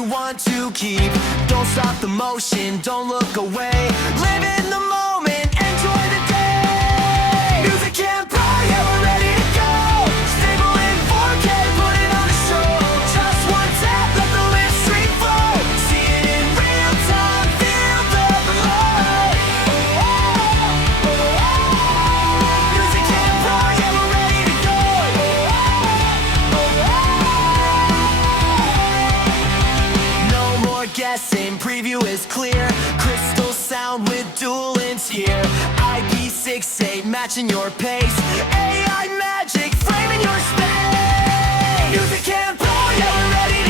you want to keep. Don't stop the motion, don't look away. Live in the moment, enjoy the day. MusicCam Pro, yeah, we're ready to go. Stable in 4K, put it on the show. Just one tap, let the live stream flow. See it in real time, feel the glow. MusicCam Pro, yeah, we're ready to go. No more guessing, preview is clear. Crystal sound with dual ins here. IP68 matching your pace. AI magic framing your space. MusicCam Pro, yeah, we're ready to